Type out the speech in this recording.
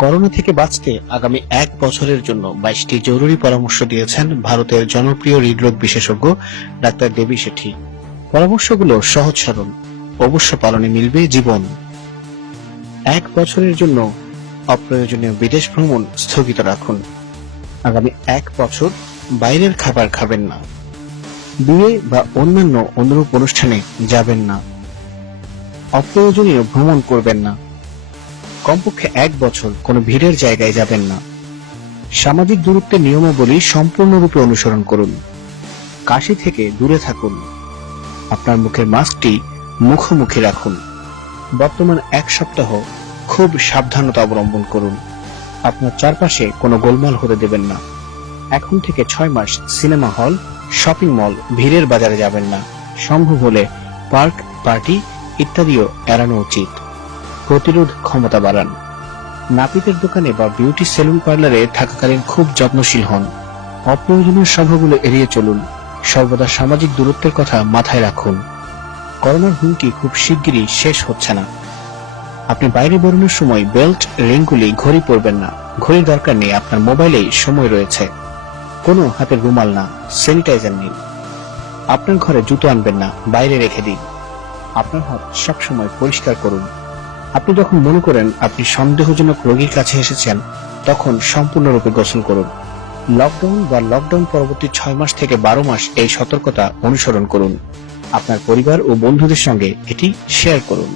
Corona থেকে বাঁচতে আগামী ১ বছরের জন্য ২২টি জরুরি পরামর্শ দিয়েছেন ভারতের জনপ্রিয় হৃদরোগ বিশেষজ্ঞ ডাক্তার দেবী শেঠি। পরামর্শগুলো সহজ সরল, অবশ্য পালনে মিলবে জীবন। ১ বছরের জন্য অপ্রয়োজনীয় বিদেশ ভ্রমণ স্থগিত রাখুন। আগামী ১ বছর বাইরের খাবার খাবেন না। বিয়ে বা অন্যান্য অনুরূপ অনুষ্ঠানে যাবেন না। অপ্রয়োজনীয় ভ্রমণ করবেন না। কমপক্ষে ১ বছর কোনো ভিড়ের জায়গায় যাবেন না। সামাজিক দূরত্বের নিয়মাবলী সম্পূর্ণরূপে অনুসরণ করুন। কাশি থেকে দূরে থাকুন। আপনার মুখের মাস্কটি মুখোমুখি রাখুন। বর্তমান ১ সপ্তাহ খুব সাবধানতা অবলম্বন করুন। আপনার চারপাশে কোনো গোলমাল হতে দেবেন না। এখন থেকে ৬ মাস সিনেমা হল, শপিং মল, ভিড়ের বাজারে যাবেন না। সম্ভব হলে পার্ক, পার্টি ইত্যাদিও এড়ানো উচিত। প্রতিরোধ ক্ষমতা বাড়ান। নাপিতের দোকানে বা বিউটি সেলুন পার্লারে থাকাকালীন খুব যত্নশীল হন। অপ্রয়োজনীয় সভাগুলো এড়িয়ে চলুন। সর্বদা সামাজিক দূরত্বের কথা মাথায় রাখুন। করোনার হুমকি খুব শিগগিরই শেষ হচ্ছে না। আপনি বাইরে বেরোনোর সময় বেল্ট, রিংগুলি, ঘড়ি পরবেন না। ঘড়ির দরকার নেই, আপনার মোবাইলেই সময় রয়েছে। কোনো হাতের রুমাল না, স্যানিটাইজার নিন। আপনার ঘরে জুতো আনবেন না, বাইরে রেখে দিন। আপনার হাত সবসময় পরিষ্কার করুন। আপনি যখন মনে করেন আপনি সন্দেহজনক রোগীর কাছে এসেছেন, তখন সম্পূর্ণরূপে গোসল করুন। লকডাউন বা লকডাউন পরবর্তী ৬ মাস থেকে ১২ মাস এই সতর্কতা অনুসরণ করুন। আপনার পরিবার ও বন্ধুদের সঙ্গে এটি শেয়ার করুন।